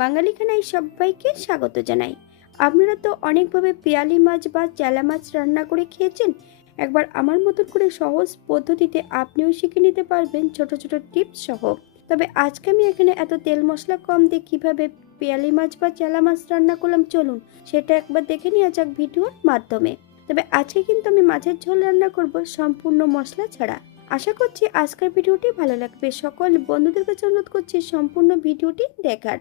বাঙালি খানায় সবাইকে স্বাগত জানাই। আপনারা তো অনেকভাবে পিয়ালি মাছ বা চেলা মাছ রান্না করে খেয়েছেন। একবার আমার মতন করে সহজ পদ্ধতিতে আপনিও শিখে নিতে পারবেন ছোট ছোট টিপস সহ। তবে আজকে আমি এখানে এত তেল মশলা কম দিয়ে কিভাবে পিয়ালি মাছ বা চেলা মাছ রান্না করলাম, চলুন সেটা একবার দেখে নেওয়া যাক ভিডিওর মাধ্যমে। তবে আজকে কিন্তু আমি মাছের ঝোল রান্না করব সম্পূর্ণ মশলা ছাড়া। আশা করছি আজকের ভিডিওটি ভালো লাগবে। সকল বন্ধুদের কাছে অনুরোধ করছি সম্পূর্ণ ভিডিওটি দেখার।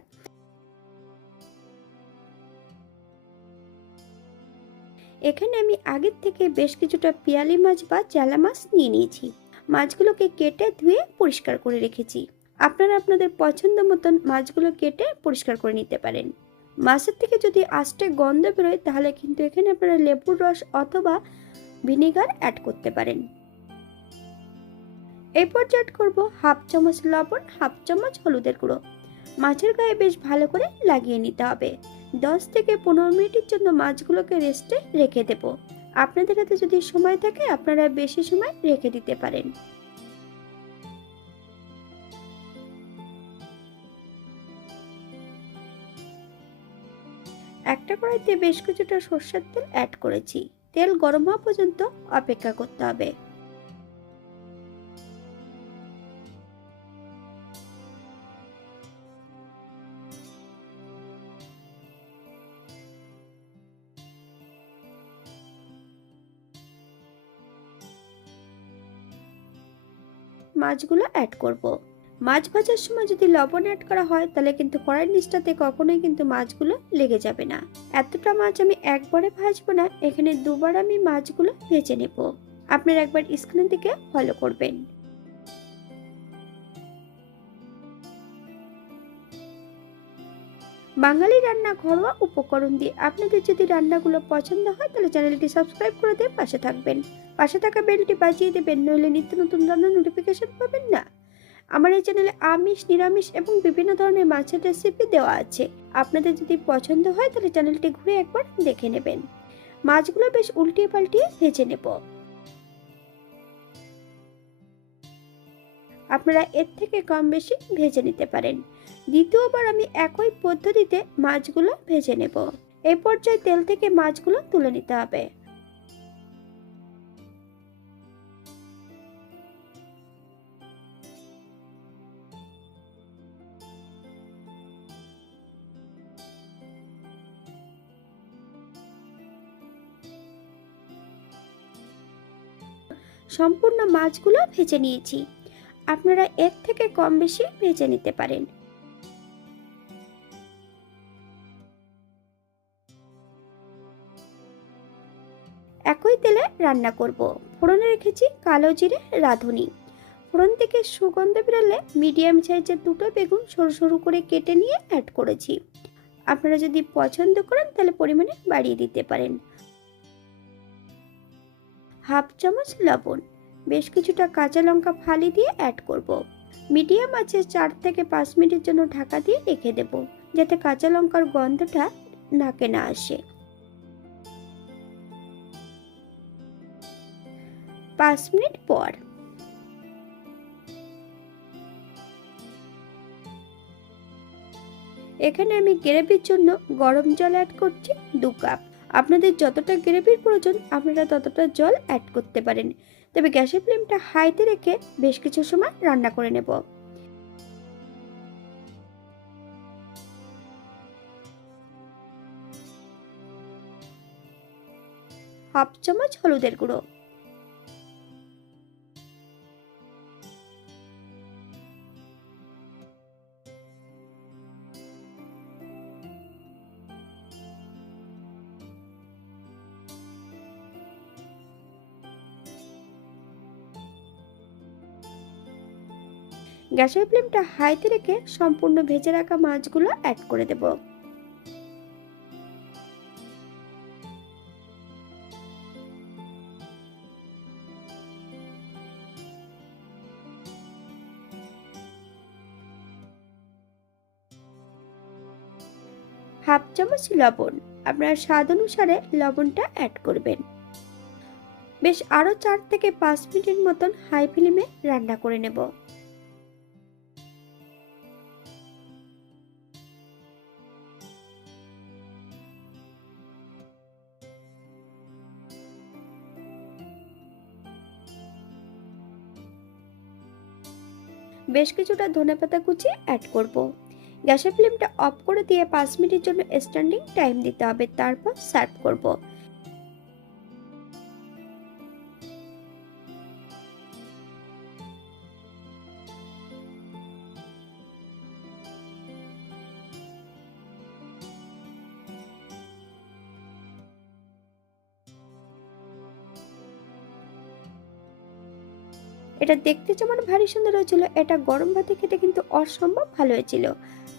এখানে আমি আগের থেকে বেশ কিছুটা পিয়ালি মাছ বা চেলা মাছ নিয়ে নিয়েছি। মাছগুলোকে কেটে ধুয়ে পরিষ্কার করে রেখেছি। আপনারা আপনাদের পছন্দ মতন মাছগুলো কেটে পরিষ্কার করে নিতে পারেন। মাছের থেকে যদি আস্তে গন্ধ বেরোয় তাহলে কিন্তু এখানে আপনারা লেবুর রস অথবা ভিনেগার অ্যাড করতে পারেন। এই পর্যায়ে অ্যাড করব হাফ চামচ লবণ, হাফ চামচ হলুদের গুঁড়ো। মাছের গায়ে বেশ ভালো করে লাগিয়ে নিতে হবে। 10 থেকে 15 মিনিটের জন্য মাছগুলোকে রেস্টে রেখে দেব। আপনাদের হাতে যদি সময় থাকে আপনারা বেশি সময় রেখে দিতে পারেন। একটা কড়াইতে বেশ কিছুটা সরষের তেল অ্যাড করেছি। তেল গরম হওয়া পর্যন্ত অপেক্ষা করতে হবে। মাছগুলো অ্যাড করব। মাছ ভাজার সময় যদি লবণ অ্যাড করা হয় তাহলে কিন্তু কড়াইয়ের নিচটাতে কখনোই কিন্তু মাছগুলো লেগে যাবে না। এতটা মাছ আমি একবারে ভাজবো না, এখানে দুবার আমি মাছগুলো ভেজে নেব। আপনারা একবার স্ক্রিনের দিকে ফলো করবেন। বাঙালি রান্না ঘরোয়া উপকরণ দিয়ে আপনাদের যদি রান্নাগুলো পছন্দ হয় তাহলে চ্যানেলটি সাবস্ক্রাইব করে দিয়ে পাশে থাকবেন। পাশে থাকা বেলটি বাজিয়ে দেবেন, নইলে নিত্য নতুন রান্নার নোটিফিকেশন পাবেন না। আমার এই চ্যানেলে আমিষ, নিরামিষ এবং বিভিন্ন ধরনের মাছের রেসিপি দেওয়া আছে। আপনাদের যদি পছন্দ হয় তাহলে চ্যানেলটি ঘুরে একবার দেখে নেবেন। মাছগুলো বেশ উল্টিয়ে পাল্টিয়ে ভেজে নেব। আপনারা এর থেকে কম বেশি ভেজে নিতে পারেন। দ্বিতীয়বার আমি একই পদ্ধতিতে মাছগুলো ভেজে নেব। এই পর্যায়ে তেল থেকে মাছগুলো তুলে নিতে হবে। সম্পূর্ণ মাছগুলো ভেজে নিয়েছি। আপনারা এর থেকে কম বেশি ভেজে নিতে পারেন। একই তেলে রান্না করব। ফোড়নে রেখেছি কালো জিরে, রাঁধুনি। ফোড়ন থেকে সুগন্ধ বেরোলে মিডিয়াম সাইজের দুটো বেগুন সরু সরু করে কেটে নিয়ে অ্যাড করেছি। আপনারা যদি পছন্দ করেন তাহলে পরিমাণে বাড়িয়ে দিতে পারেন। হাফ চামচ লবণ, বেশ কিছুটা কাঁচা লঙ্কা ফালি দিয়ে অ্যাড করব। মিডিয়াম আঁচে 4 থেকে 5 মিনিটের জন্য ঢাকা দিয়ে রেখে দেব, যাতে কাঁচা লঙ্কার গন্ধটা নাকে না আসে। 5 মিনিট পর এখানে আমি গ্রেভির জন্য গরম জল অ্যাড করছি 2 কাপ। আপনাদের যতটা গ্রেভির প্রয়োজন আপনারা ততটা জল অ্যাড করতে পারেন। তবে গ্যাসের ফ্লেমটা হাইতে রেখে বেশ কিছু সময় রান্না করে নেব। হাফ চামচ হলুদের গুঁড়ো, গ্যাসের ফ্লেমটা হাইতে রেখে সম্পূর্ণ ভেজে রাখা মাছগুলো অ্যাড করে দেব। হাফ চামচ লবণ, আপনার স্বাদ অনুসারে লবণটা অ্যাড করবেন। বেশ আরো 4 থেকে 5 মিনিট মতন হাই ফ্লেমে রান্না করে নেব। বেশ কিছুটা ধনেপাতা কুচি অ্যাড করব। গ্যাসের ফ্লেমটা অফ করে দিয়ে 5 মিনিটের জন্য স্ট্যান্ডিং টাইম দিতে হবে, তারপর সার্ভ করব। এটা দেখতে যেমন ভারী সুন্দর হয়েছিল, এটা গরম ভাতে খেতে কিন্তু অসম্ভব ভালো হয়েছিল।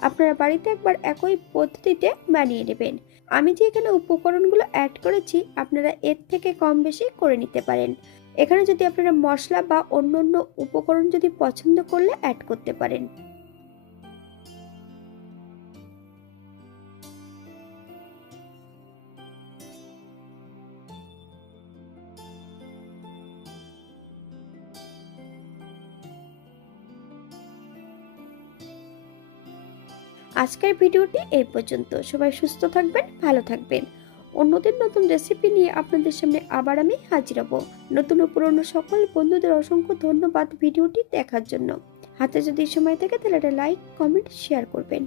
আপনারা বাড়িতে একবার একই পদ্ধতিতে বানিয়ে নেবেন। আমি যে এখানে উপকরণগুলো অ্যাড করেছি, আপনারা এর থেকে কম বেশি করে নিতে পারেন। এখানে যদি আপনারা মশলা বা অন্য অন্য উপকরণ যদি পছন্দ করলে অ্যাড করতে পারেন। আজকের ভিডিওটি এই পর্যন্ত। সবাই সুস্থ থাকবেন, ভালো থাকবেন। অন্যদিন নতুন রেসিপি নিয়ে আপনাদের সামনে আবার আমি হাজির হব। নতুন ও পুরনো সকল বন্ধুদের অসংখ্য ধন্যবাদ ভিডিওটি দেখার জন্য। হাতে যদি সময় থাকে তাহলে একটা লাইক, কমেন্ট, শেয়ার করবেন।